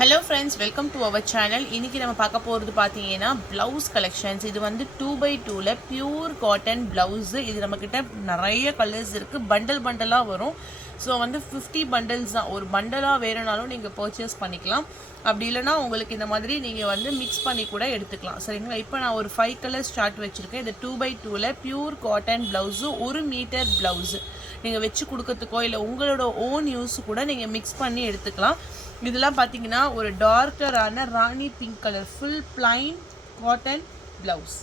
Hello friends, welcome to our channel. இன்னைக்கு நம்ம பார்க்க போறது பாத்தீங்கன்னா blouse collections. இது வந்து 2x2 ல pure cotton blouse. இது நம்மகிட்ட நிறைய கலர்ஸ் இருக்கு. பண்டலா வரும். ஸோ வந்து 50 bundles தான். ஒரு பண்டலா வேணும்னாலும் நீங்க பர்ச்சேஸ் பண்ணிக்கலாம். அப்படி இல்லைனா உங்களுக்கு இந்த மாதிரி நீங்க வந்து மிக்ஸ் பண்ணி கூட எடுத்துக்கலாம். சரிங்களா? இப்போ நான் ஒரு 5 கலர்ஸ் சார்ட் வச்சிருக்கேன். இது 2x2 ல pure cotton blouse 1 metre blouse. நீங்க வெச்சு கொடுக்கிறதுக்கோ இல்ல உங்களோட ஓன் யூஸ் கூட நீங்க மிக்ஸ் பண்ணி எடுத்துக்கலாம். இதெல்லாம் பாத்தீங்கன்னா ஒரு டார்க்கரான ராணி pink colour full plain cotton blouse.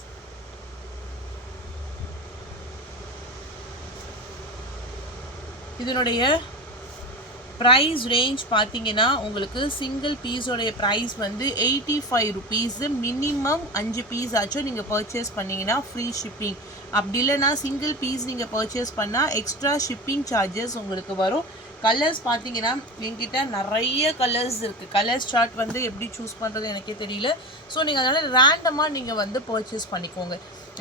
இதனுடைய price range பாத்தீங்கன்னா உங்களுக்கு சிங்கிள் பீஸோட price வந்து 85 rupees. மினிமம் 5 பீஸ் ஆச்சும் நீங்க பர்ச்சேஸ் பண்ணீங்கன்னா ஃப்ரீ ஷிப்பிங். அப்படி இல்லைனா சிங்கிள் பீஸ் நீங்க பர்ச்சேஸ் பண்ணா எக்ஸ்ட்ரா ஷிப்பிங் சார்ஜஸ் உங்களுக்கு வரும். கலர்ஸ் பாத்தீங்கன்னா என்கிட்ட நிறைய கலர்ஸ் இருக்கு. கலர்ஸ் சார்ட் வந்து எப்படி சூஸ் பண்றது எனக்கே தெரியல. ஸோ நீங்க அதனால ரேண்டமா நீங்க வந்து பர்ச்சேஸ் பண்ணிக்கோங்க.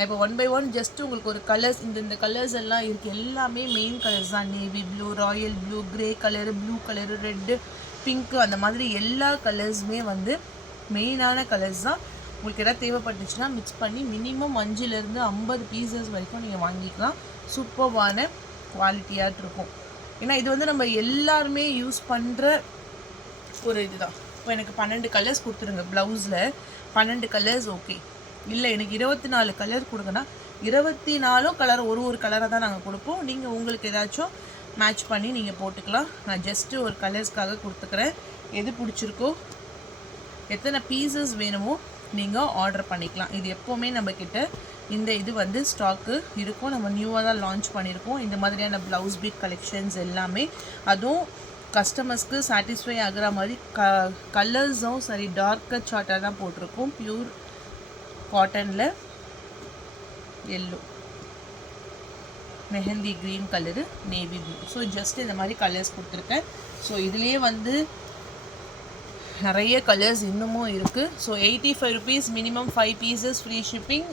இப்போ 1 by 1 ஜஸ்ட் உங்களுக்கு ஒரு கலர்ஸ் இந்த கலர்ஸ் எல்லாம் இருக்கு. எல்லாமே மெயின் கலர்ஸ் தான். Navy blue, Royal blue, grey colour, blue colour, red, pink, அந்த மாதிரி எல்லா கலர்ஸுமே வந்து மெயினான கலர்ஸ் தான். உங்களுக்கு எதாவது தேவைப்பட்டுச்சுன்னா மிக்ஸ் பண்ணி மினிமம் 5லேருந்து 50 பீசஸ் வரைக்கும் நீங்கள் வாங்கிக்கலாம். சூப்பர்வான குவாலிட்டியாக இருக்கும். ஏன்னா இது வந்து நம்ம எல்லாருமே யூஸ் பண்ணுற ஒரு இதுதான். இப்போ எனக்கு 12 கலர்ஸ் கொடுத்துருங்க ப்ளவுஸில். 12 கலர்ஸ் ஓகே. இல்லை எனக்கு 24 கலர் கொடுங்கன்னா 24 கலர் ஒரு கலராக தான் நாங்கள் கொடுப்போம். நீங்கள் உங்களுக்கு ஏதாச்சும் மேட்ச் பண்ணி நீங்கள் போட்டுக்கலாம். நான் ஜஸ்ட்டு ஒரு கலர்ஸ்க்காக கொடுத்துக்கிறேன். எது பிடிச்சிருக்கோ எத்தனை பீசஸ் வேணுமோ நீங்கள் ஆர்டர் பண்ணிக்கலாம். இது எப்போவுமே நம்மக்கிட்ட இந்த இது வந்து ஸ்டாக்கு இருக்கும். நம்ம நியூவாக தான் லான்ச் பண்ணியிருக்கோம் இந்த மாதிரியான ப்ளவுஸ் பீட் கலெக்ஷன்ஸ் எல்லாமே. அதுவும் கஸ்டமர்ஸ்க்கு சாட்டிஸ்ஃபை ஆகிற மாதிரி கலர்ஸும் சரி டார்க்கர் சார்ட்டாக தான் போட்டிருக்கோம். பியூர் காட்டனில் yellow, mehndi green colour, navy blue. So just இந்த மாதிரி கலர்ஸ் கொடுத்துருக்கேன். ஸோ இதுலேயே வந்து நிறைய கலர்ஸ் இன்னமும் இருக்குது. So 85 rupees minimum 5 pieces free shipping.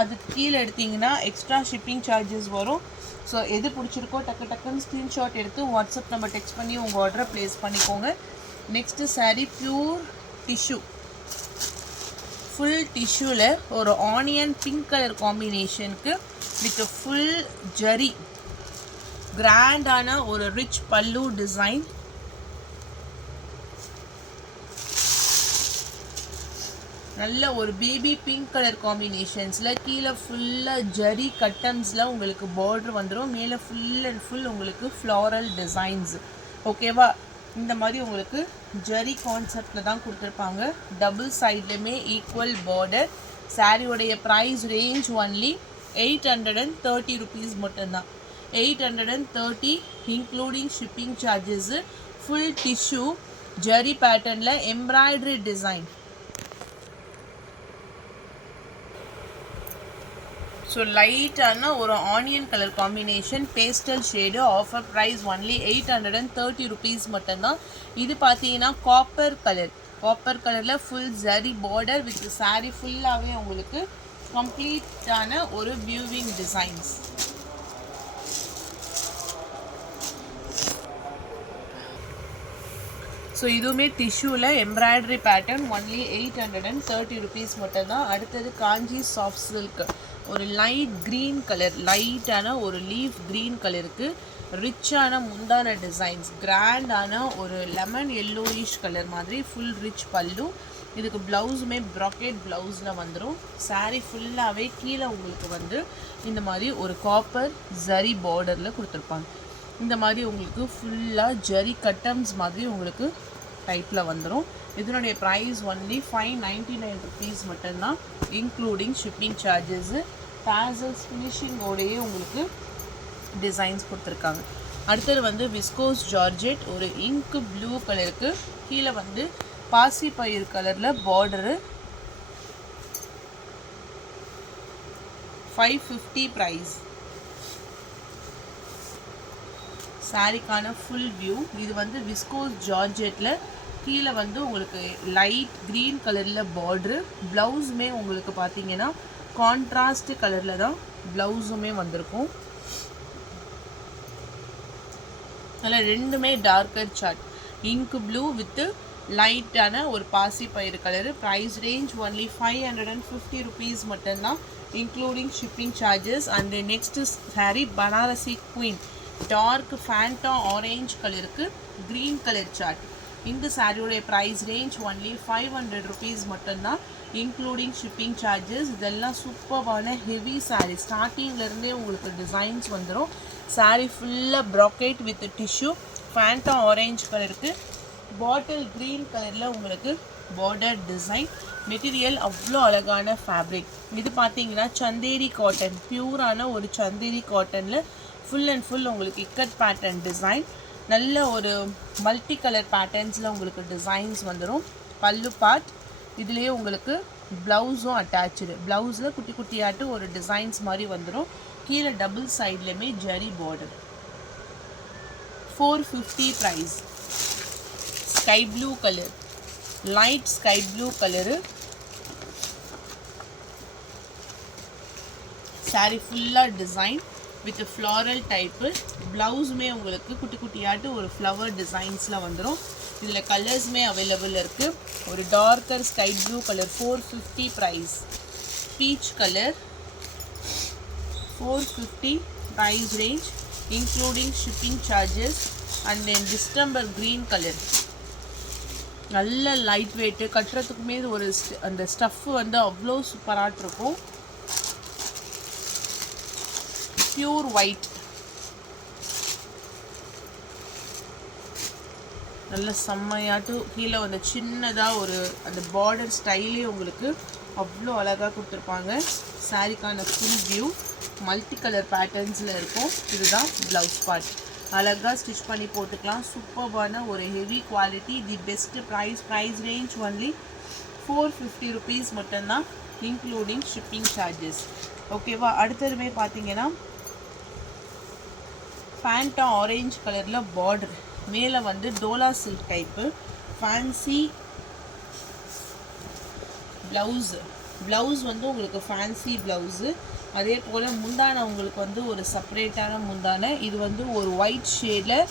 அதுக்கு கீழே எடுத்திங்கன்னா எக்ஸ்ட்ரா ஷிப்பிங் சார்ஜஸ் வரும். ஸோ எது பிடிச்சிருக்கோ டக்குன்னு ஸ்க்ரீன்ஷாட் எடுத்து வாட்ஸ்அப் நம்பர் டெக்ஸ்ட் பண்ணி உங்கள் ஆர்டரை ப்ளேஸ் பண்ணிக்கோங்க. Next sari pure tissue, full டிஷ்யூவில் ஒரு ஆனியன் பிங்க் கலர் காம்பினேஷனுக்கு வித் ஃபுல் ஜரி கிராண்டான ஒரு ரிச் பல்லு டிசைன். நல்ல ஒரு பேபி பிங்க் கலர் காம்பினேஷன்ஸில் கீழே ஃபுல்லாக ஜரி கட்டன்ஸில் உங்களுக்கு பார்டர் வந்துடும். மேலே ஃபுல் அண்ட் ஃபுல் உங்களுக்கு ஃப்ளாரல் டிசைன்ஸ். ஓகேவா? இந்த மாதிரி உங்களுக்கு ஜரி கான்செப்டில் தான் கொடுத்துருப்பாங்க. டபுள் சைட்லையுமே ஈக்குவல் பார்டர். சாரியோடைய ப்ரைஸ் ரேஞ்ச் ஒன்லி 830 rupees மட்டும்தான். 830 including shipping charges. Full tissue zari பேட்டர்னில் எம்ப்ராய்டரி டிசைன். ஸோ லைட்டான ஒரு onion colour combination, pastel shade. Offer price only 830 rupees மட்டும்தான். இது பார்த்தீங்கன்னா காப்பர் கலரில் full zari border with sari ஃபுல்லாகவே உங்களுக்கு கம்ப்ளீட்டான ஒரு வியூவிங் டிசைன்ஸ். ஸோ இதுவுமே டிஷ்யூவில் எம்ப்ராய்டரி பேட்டர்ன். ஒன்லி 830 rupees மட்டும்தான். அடுத்தது காஞ்சி சாஃப்ட் சில்க், ஒரு லைட் க்ரீன் கலர், லைட்டான ஒரு லீஃப் க்ரீன் கலருக்கு ரிச்சான முந்தான டிசைன்ஸ். கிராண்டான ஒரு லெமன் எல்லோயிஷ் கலர் மாதிரி ஃபுல் ரிச் பல்லு. இதுக்கு ப்ளவுஸுமே ப்ராக்கெட் ப்ளவுஸில் வந்துடும். சாரீ ஃபுல்லாகவே கீழே உங்களுக்கு வந்து இந்த மாதிரி ஒரு காப்பர் ஜரி பார்டரில் கொடுத்துருப்பாங்க. இந்த மாதிரி உங்களுக்கு ஃபுல்லாக ஜரி கட்டம்ஸ் மாதிரி உங்களுக்கு டைப்பில் வந்துடும். இதனுடைய ப்ரைஸ் ஒன்லி 599 rupees மட்டும்தான் இன்க்ளூடிங் ஷிப்பிங் சார்ஜஸ்ஸு. டாசல்ஸ் ஃபினிஷிங்கோடையே உங்களுக்கு டிசைன்ஸ் கொடுத்துருக்காங்க. அடுத்தது வந்து விஸ்கோஸ் ஜார்ஜெட், ஒரு இங்க் ப்ளூ கலருக்கு கீழே வந்து பாசி பயிர் கலரில் பார்டரு. 550 ப்ரைஸ். சாரிக்கான ஃபுல் வியூ. இது வந்து விஸ்கோஸ் ஜார்ஜெட்டில் கீழே வந்து உங்களுக்கு லைட் க்ரீன் கலரில் பார்ட்ரு. ப்ளவுஸுமே உங்களுக்கு பார்த்தீங்கன்னா கான்ட்ராஸ்ட் கலரில் தான் ப்ளவுஸுமே வந்திருக்கும். அதில் ரெண்டுமே darker shade. Ink blue with லைட்டான ஒரு பாசி பயிறு colour. Price range only 550 rupees மட்டும்தான், including shipping charges. And next saree Banarasi queen, dark Fanta orange கலருக்கு க்ரீன் கலர் சார்ட். இந்த சாரியோடைய ப்ரைஸ் ரேஞ்ச் ஒன்லி 500 rupees மட்டும்தான், இன்க்ளூடிங் ஷிப்பிங் சார்ஜஸ். இதெல்லாம் சூப்பரான ஹெவி சாரீ. ஸ்டார்டிங்லேருந்தே உங்களுக்கு டிசைன்ஸ் வந்துடும். சாரீ ஃபுல்லாக bracket with tissue, Fanta orange கலருக்கு பாட்டில் க்ரீன் கலரில் உங்களுக்கு பார்டர் டிசைன். மெட்டீரியல் அவ்வளோ அழகான ஃபேப்ரிக். இது பார்த்தீங்கன்னா சந்தேரி காட்டன், பியூரான ஒரு சந்தேரி காட்டனில் ஃபுல் அண்ட் ஃபுல் உங்களுக்கு இக்கட் பேட்டர்ன் டிசைன். நல்ல ஒரு மல்டி கலர் பேட்டர்ன்ஸில் உங்களுக்கு டிசைன்ஸ் வந்துடும். பல்லு பார்ட், இதுலேயே உங்களுக்கு ப்ளவுஸும் அட்டாச்சு. ப்ளவுஸில் குட்டி குட்டியாட்டு ஒரு டிசைன்ஸ் மாதிரி வந்துடும். கீழே டபுள் சைட்லேயுமே zari border. 450 price. Sky blue colour, light sky blue colour. Sari ஃபுல்லாக டிசைன் வித் ஃப்ளாரல் டைப்பு. ப்ளவுஸுமே உங்களுக்கு குட்டி குட்டியாட்டு ஒரு ஃப்ளவர் டிசைன்ஸில் வந்துடும். இதில் கலர்ஸுமே அவைலபிள் இருக்குது. ஒரு darker sky blue colour 450 price. Peach colour 450 price range, including shipping charges. And then distemper green colour, நல்ல லைட் வெயிட்டு, கட்டுறதுக்குமே ஒரு அந்த ஸ்டஃப்பு வந்து அவ்வளோ சூப்பராக இருக்கும். பியூர் ஒயிட், நல்ல செம்மையாட்டு கீழே வந்து சின்னதாக ஒரு அந்த பார்டர் ஸ்டைலே உங்களுக்கு அவ்வளோ அழகாக கொடுத்துருப்பாங்க. சாரிக்கான ஃபுல் வியூ மல்டி கலர் பேட்டர்ன்ஸில் இருக்கும். இதுதான் ப்ளவுஸ் பார்ட். அழகாக ஸ்டிச் பண்ணி போட்டுக்கலாம். சூப்பர்பான ஒரு heavy quality. The best price. Price range only 450 rupees மட்டும்தான், இன்க்ளூடிங் ஷிப்பிங் சார்ஜஸ். ஓகேவா? அடுத்ததுமே பார்த்தீங்கன்னா ஃபேண்டா ஆரஞ்ச் கலரில் பார்டர், மேலே வந்து Dola silk type, fancy blouse. Blouse வந்து உங்களுக்கு ஃபேன்சி ப்ளவுஸு. அதே போல் முந்தான உங்களுக்கு வந்து ஒரு செப்பரேட்டான முந்தான. இது வந்து ஒரு ஒயிட் ஷேடில்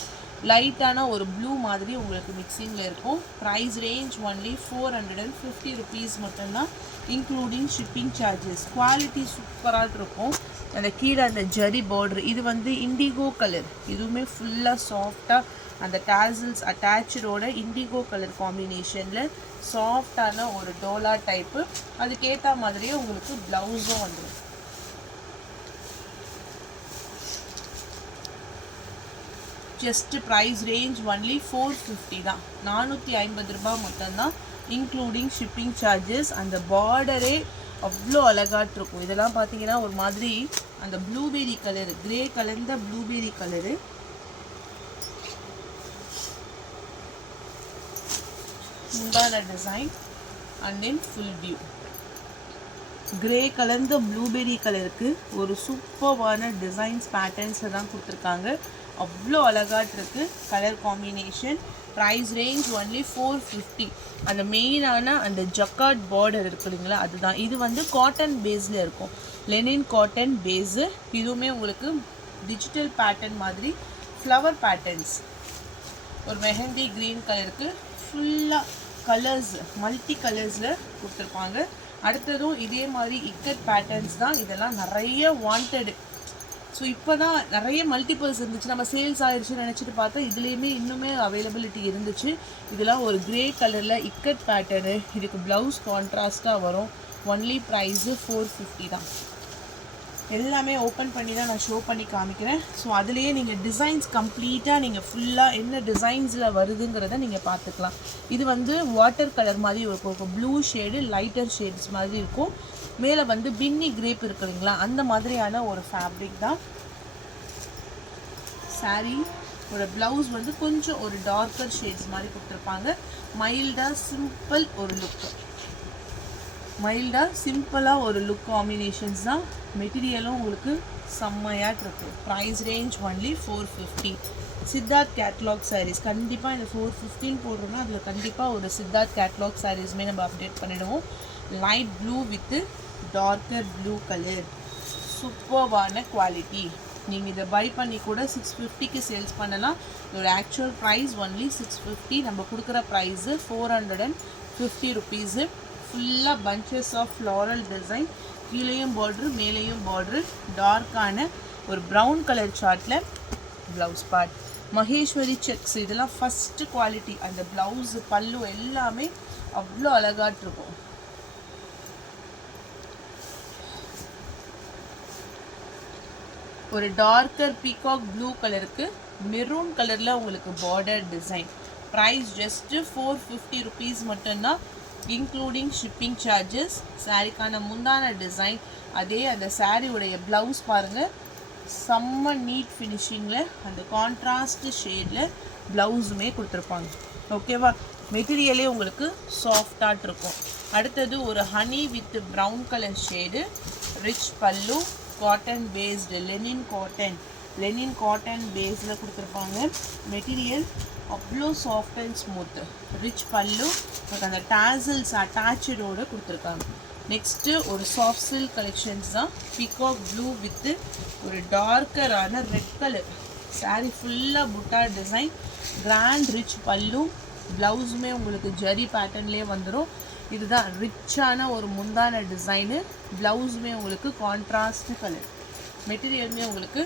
லைட்டான ஒரு ப்ளூ மாதிரி உங்களுக்கு மிக்சிங்கில் இருக்கும். ப்ரைஸ் ரேஞ்ச் ஒன்லி 450 rupees மட்டும்தான், இன்க்ளூடிங் ஷிப்பிங் சார்ஜஸ். குவாலிட்டி சூப்பராக இருக்கும். அந்த கீழே அந்த ஜரி பார்டர், இது வந்து இண்டிகோ கலர். இதுவுமே ஃபுல்லாக சாஃப்டாக அந்த டாசல்ஸ் அட்டாச்சோட இண்டிகோ கலர் காம்பினேஷனில் சாஃப்டான ஒரு டோலா டைப்பு. அதுக்கேற்ற மாதிரியே உங்களுக்கு ப்ளவுஸும் வந்துடும். ஜஸ்ட் ப்ரைஸ் ரேஞ்ச் ஒன்லி 450 தான், 450 ரூபாய் மட்டும்தான், இன்க்ளூடிங் ஷிப்பிங் சார்ஜஸ். அந்த பார்டரே அவ்வளோ அழகாட்டு இருக்கும். இதெல்லாம் பார்த்தீங்கன்னா ஒரு மாதிரி அந்த ப்ளூபெரி கலரு, கிரே கலர்ந்த ப்ளூபெரி கலரு. முந்தான design and then full view. Grey கலர்ந்த ப்ளூபெரி கலருக்கு ஒரு சூப்பர்வான டிசைன்ஸ் பேட்டர்ன்ஸில் தான் கொடுத்துருக்காங்க. அவ்வளோ அழகாட்டு இருக்குது colour combination. Price range only 450. அந்த மெயினான அந்த ஜக்கார்ட் பார்டர் இருக்கு இல்லைங்களா, அதுதான். இது வந்து காட்டன் பேஸில் இருக்கும், லெனின் காட்டன் பேஸு. இதுவுமே உங்களுக்கு டிஜிட்டல் பேட்டர்ன் மாதிரி ஃப்ளவர் பேட்டர்ன்ஸ். ஒரு மெஹந்தி க்ரீன் கலருக்கு ஃபுல்லாக கலர்ஸ், மல்டி கலர்ஸில் கொடுத்துருப்பாங்க. அடுத்ததும் இதே மாதிரி இக்கட் பேட்டர்ன்ஸ் தான். இதெல்லாம் நிறைய வாண்டடு. ஸோ இப்போ தான் நிறைய மல்டிபிள்ஸ் இருந்துச்சு, நம்ம சேல்ஸ் ஆயிடுச்சுன்னு நினச்சிட்டு பார்த்தா இதுலேயுமே இன்னுமே அவைலபிலிட்டி இருந்துச்சு. இதெல்லாம் ஒரு கிரே கலரில் இக்கட் பேட்டர்னு. இதுக்கு ப்ளவுஸ் கான்ட்ராஸ்ட்டாக வரும். ஒன்லி ப்ரைஸு 450 தான். எல்லாமே ஓப்பன் பண்ணி தான் நான் ஷோ பண்ணி காமிக்கிறேன். ஸோ அதுலேயே நீங்கள் டிசைன்ஸ் கம்ப்ளீட்டாக நீங்கள் ஃபுல்லாக என்ன டிசைன்ஸில் வருதுங்கிறத நீங்கள் பார்த்துக்கலாம். இது வந்து வாட்டர் கலர் மாதிரி இருக்கும், ப்ளூ ஷேடு, லைட்டர் ஷேட்ஸ் மாதிரி இருக்கும். மேலே வந்து பின்னி கிரேப் இருக்குதுங்களா, அந்த மாதிரியான ஒரு ஃபேப்ரிக் தான். சாரீ ஒரு ப்ளவுஸ் வந்து கொஞ்சம் ஒரு டார்க்கர் ஷேட்ஸ் மாதிரி கொடுத்துருப்பாங்க. மைல்டாக சிம்பிள் ஒரு லுக்கு, மைல்டாக சிம்பிளாக ஒரு லுக் காம்பினேஷன்ஸ் தான். மெட்டீரியலும் உங்களுக்கு செம்மையாக இருக்குது. Price range only 450. Siddharth catalogue sarees கண்டிப்பாக இந்த 415 போடுறோன்னா அதில் கண்டிப்பாக ஒரு சித்தார்த் கேட்லாக் சாரீஸுமே நம்ம அப்டேட் பண்ணிவிடுவோம். Light blue with darker blue colour, சூப்பர்வான குவாலிட்டி. நீங்கள் இதை பை பண்ணி கூட 650க்கு சேல்ஸ் பண்ணலாம். இதோட ஆக்சுவல் ப்ரைஸ் ஒன்லி 650. நம்ம கொடுக்குற ப்ரைஸு 450 ருபீஸு. ஃபுல்லாக பஞ்சஸ் ஆஃப் ஃப்ளாரல் டிசைன், கீழேயும் பார்ட்ரு மேலேயும் பார்ட்ரு, டார்க்கான ஒரு ப்ரௌன் கலர் சார்ட்டில் ப்ளவுஸ் பார்ட். மகேஸ்வரி செக்ஸ், இதெல்லாம் ஃபஸ்ட்டு குவாலிட்டி. அந்த ப்ளவுஸு பல்லு எல்லாமே அவ்வளோ அழகாட்டிருக்கும். ஒரு டார்க்கர் பீகாக் ப்ளூ கலருக்கு மெரூன் கலரில் உங்களுக்கு border design. Price just 450 rupees மட்டும்தான், இன்க்ளூடிங் ஷிப்பிங் சார்ஜஸ். சாரிக்கான முந்தான டிசைன், அதே அந்த சாரியுடைய ப்ளவுஸ் பாருங்கள், செம்ம நீட் ஃபினிஷிங்கில் அந்த கான்ட்ராஸ்ட் ஷேடில் ப்ளவுஸுமே கொடுத்துருப்பாங்க. ஓகேவா? மெட்டீரியலே உங்களுக்கு சாஃப்டாக இருக்கும். அடுத்தது ஒரு honey with brown colour shade, rich பல்லு, காட்டன் பேஸ்டு, லெனின் காட்டன் பேஸில் கொடுத்துருப்பாங்க. மெட்டீரியல் அவ்வளோ சாஃப்ட் அண்ட் ஸ்மூத்து. ரிச் பல்லு, அந்த டாசல்ஸ் அட்டாச்சோடு கொடுத்துருக்காங்க. நெக்ஸ்ட்டு ஒரு சாஃப்ட் சில்க் கலெக்ஷன்ஸ் தான். பீகாக் ப்ளூ வித்து ஒரு டார்க்கரான ரெட் கலர் சாரீ, ஃபுல்லாக புட்டா டிசைன், கிராண்ட் ரிச் பல்லு, ப்ளவுஸுமே உங்களுக்கு ஜரி பேட்டர்ன்லேயே வந்துடும். இதுதான் ரிச்சான ஒரு முந்தான டிசைனு. ப்ளவுஸுமே உங்களுக்கு கான்ட்ராஸ்ட் கலர். மெட்டீரியலுமே உங்களுக்கு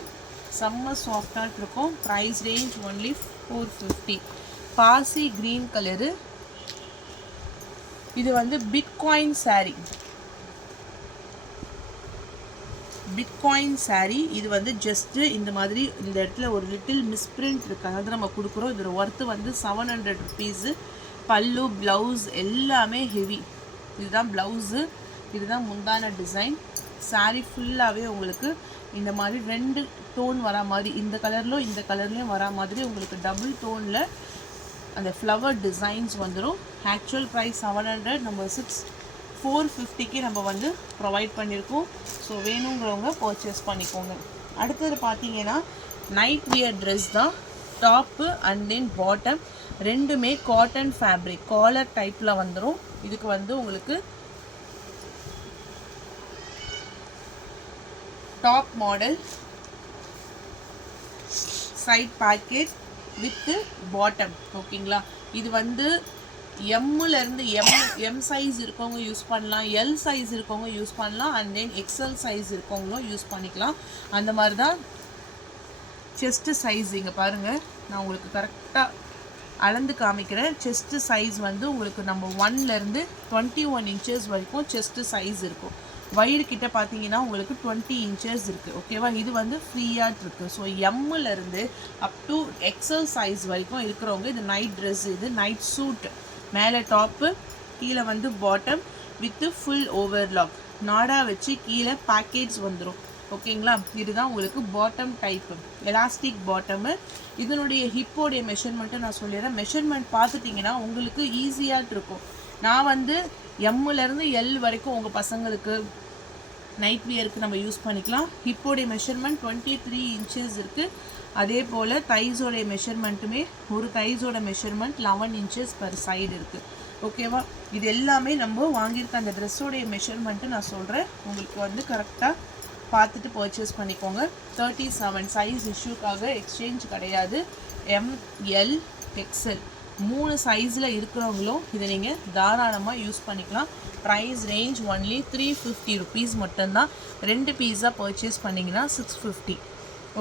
செம்ம சாஃப்டாக இருக்கும். Price range only 450. பாசி க்ரீன் கலரு, இது வந்து பிட்காயின் சாரீ. இது வந்து ஜஸ்ட்டு இந்த மாதிரி இந்த இடத்துல ஒரு லிட்டில் மிஸ்பிரிண்ட் இருக்குது, அதாவது நம்ம கொடுக்குறோம். இதோட ஒர்த்து வந்து 700 ருபீஸு. பல்லு ப்ளவுஸ் எல்லாமே ஹெவி. இதுதான் ப்ளவுஸு, இதுதான் முந்தான டிசைன். சாரீ ஃபுல்லாகவே உங்களுக்கு இந்த மாதிரி 2 டோன் வரா மாதிரி, இந்த கலர்லையும் இந்த கலர்லேயும் வரா மாதிரி உங்களுக்கு டபுள் டோனில் அந்த ஃப்ளவர் டிசைன்ஸ் வந்துடும். ஆக்சுவல் ப்ரைஸ் 700, நம்ம 450க்கு நம்ம வந்து ப்ரொவைட் பண்ணியிருக்கோம். ஸோ வேணுங்கிறவங்க பர்ச்சேஸ் பண்ணிக்கோங்க. அடுத்தது பார்த்தீங்கன்னா நைட் வியர் ட்ரெஸ் தான். டாப்பு அண்ட் தென் பாட்டம் ரெண்டுமே காட்டன் ஃபேப்ரிக், காலர் டைப்பில் வந்துடும். இதுக்கு வந்து உங்களுக்கு top model, side packet with bottom. ஓகேங்களா? இது வந்து எம்முலேருந்து எம் சைஸ் இருக்கவங்க யூஸ் பண்ணலாம், எல் சைஸ் இருக்கவங்க யூஸ் பண்ணலாம், அண்ட் தென் எக்ஸ்எல் சைஸ் இருக்கவங்களும் யூஸ் பண்ணிக்கலாம். அந்த மாதிரி தான் செஸ்ட்டு சைஸ். இங்கே பாருங்கள், நான் உங்களுக்கு கரெக்டாக அளந்து காமிக்கிறேன். செஸ்ட்டு சைஸ் வந்து உங்களுக்கு நம்ம 1லேருந்து 21 இன்ச்சஸ் வரைக்கும் செஸ்ட்டு சைஸ் இருக்கும். வயிறு கிட்ட பார்த்தீங்கன்னா உங்களுக்கு 20 இன்ச்சஸ் இருக்குது. ஓகேவா? இது வந்து ஃப்ரீயாக இருக்குது. ஸோ எம்முலேருந்து அப் டு எக்ஸ்எல் சைஸ் வரைக்கும் இருக்கிறவங்க இது நைட் ட்ரெஸ், இது நைட் சூட். மேலே டாப்பு, கீழே வந்து பாட்டம் வித்து ஃபுல் ஓவர்லாக், நாடா வச்சு கீழே பேக்கேஜ் வந்துடும். ஓகேங்களா? இதுதான் உங்களுக்கு பாட்டம் டைப்பு, எலாஸ்டிக் பாட்டமு. இதனுடைய ஹிப்போடைய மெஷர்மெண்ட்டை நான் சொல்லிடுறேன். மெஷர்மெண்ட் பார்த்துட்டிங்கன்னா உங்களுக்கு ஈஸியாக இருக்கும். நான் வந்து எம்முலேருந்து எல் வரைக்கும் உங்கள் பசங்களுக்கு நைட் வியருக்கு நம்ம யூஸ் பண்ணிக்கலாம். ஹிப்போடைய மெஷர்மெண்ட் 23 இன்ச்சஸ் இருக்குது. அதே போல் தைஸோடைய மெஷர்மெண்ட்டுமே, ஒரு தைஸோட மெஷர்மெண்ட் 11 இன்ச்சஸ் பர் சைடு இருக்குது. ஓகேவா? இது எல்லாமே நம்ம வாங்கியிருக்க அந்த ட்ரெஸ்ஸோடைய மெஷர்மெண்ட்டு நான் சொல்கிறேன். உங்களுக்கு வந்து கரெக்டாக பார்த்துட்டு பர்ச்சேஸ் பண்ணிக்கோங்க. 37 சைஸ் இஷ்யூக்காக எக்ஸ்சேஞ்ச் கிடையாது. எம்எல் எக்ஸ்எல் 3 சைஸில் இருக்கிறவங்களும் இதை நீங்கள் தாராளமாக யூஸ் பண்ணிக்கலாம். ப்ரைஸ் ரேஞ்ச் ஒன்லி 350 ருபீஸ் மட்டும்தான். 2 பீஸாக பர்ச்சேஸ் பண்ணிங்கன்னா 650.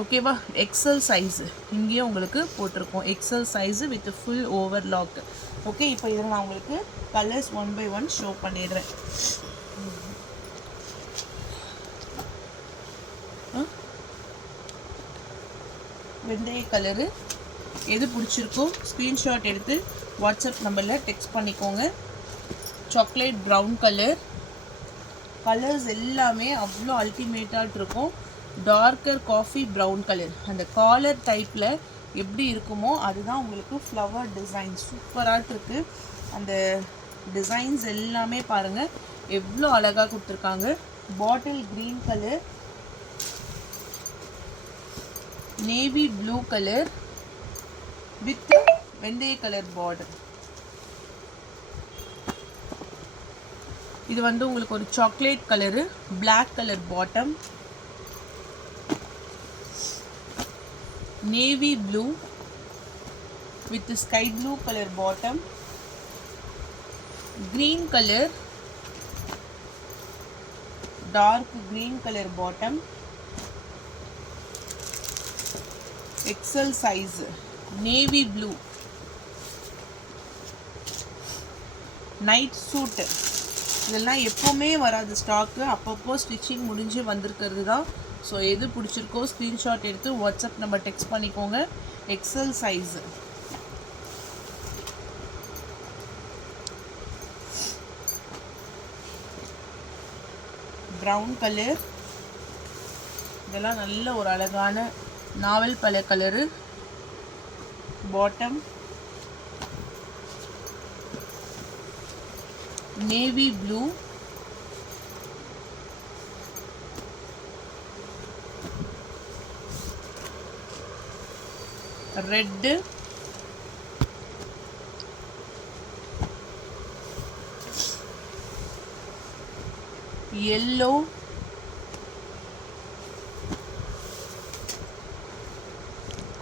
ஓகேவா? எக்ஸ்எல் சைஸு இங்கேயும் உங்களுக்கு போட்டிருக்கோம், XL size with full overlock. Okay, இப்போ இதில் நான் உங்களுக்கு கலர்ஸ் 1 by 1 ஷோ பண்ணிடுறேன். வெந்தய கலரு எது பிடிச்சிருக்கோ ஸ்க்ரீன்ஷாட் எடுத்து வாட்ஸ்அப் நம்பரில் டெக்ஸ்ட் பண்ணிக்கோங்க. சாக்லேட் ப்ரௌன் கலர், கலர்ஸ் எல்லாமே அவ்வளோ அல்டிமேட்டாக இருக்கும். டார்க்கர் காஃபி ப்ரௌன் கலர், அந்த காலர் டைப்பில் எப்படி இருக்குமோ அதுதான் உங்களுக்கு ஃப்ளவர் டிசைன் சூப்பராக இருக்குது. அந்த டிசைன்ஸ் எல்லாமே பாருங்கள் எவ்வளோ அழகாக கொடுத்துருக்காங்க. Bottle green colour, navy blue colour with வெந்தய கலர் பார்டர். இது வந்து உங்களுக்கு ஒரு chocolate colour, black colour bottom, navy blue with sky blue colour bottom, green color, dark green color bottom, XL size, navy blue, night suit. இதெல்லாம் எப்போவுமே வராது stock, அப்பப்போ stitching முடிஞ்சு வந்திருக்கிறது தான். ஸோ எது பிடிச்சிருக்கோ ஸ்க்ரீன்ஷாட் எடுத்து வாட்ஸ்அப் நம்பர் டெக்ஸ்ட் பண்ணிக்கோங்க. XL size. ப்ரௌன் கலர், இதெல்லாம் நல்ல ஒரு அழகான நாவல் பல colour. Bottom navy blue, red, yellow,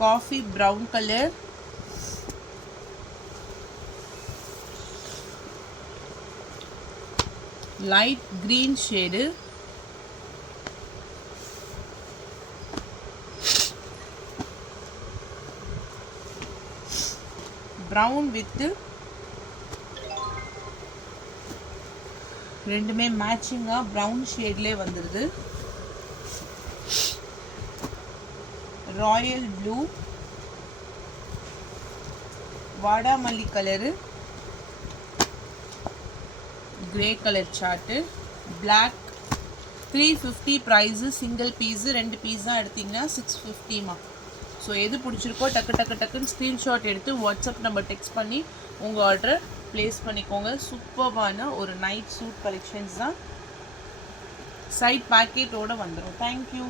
coffee brown color, light green shade, brown with ரெண்டுமே மேட்சிங்காக ப்ரௌன் ஷேட்லேயே வந்துடுது. ராயல் ப்ளூ, வாடாமல்லி கலரு, கிரே கலர் சார்ட்டு, black. 350 price. Single piece, 2 piece தான் எடுத்திங்கன்னா 650மா. ஸோ எது பிடிச்சிருக்கோ டக்குன்னு ஸ்க்ரீன்ஷாட் எடுத்து வாட்ஸ்அப் நம்பர் டெக்ஸ்ட் பண்ணி உங்கள் ஆர்டரை ப்ளேஸ் பண்ணிக்கோங்க. சூப்பர்பான ஒரு நைட் சூட் கலெக்ஷன்ஸ் தான். சைட் பேக்கெட்டோடு வந்துடும். தேங்க்யூ.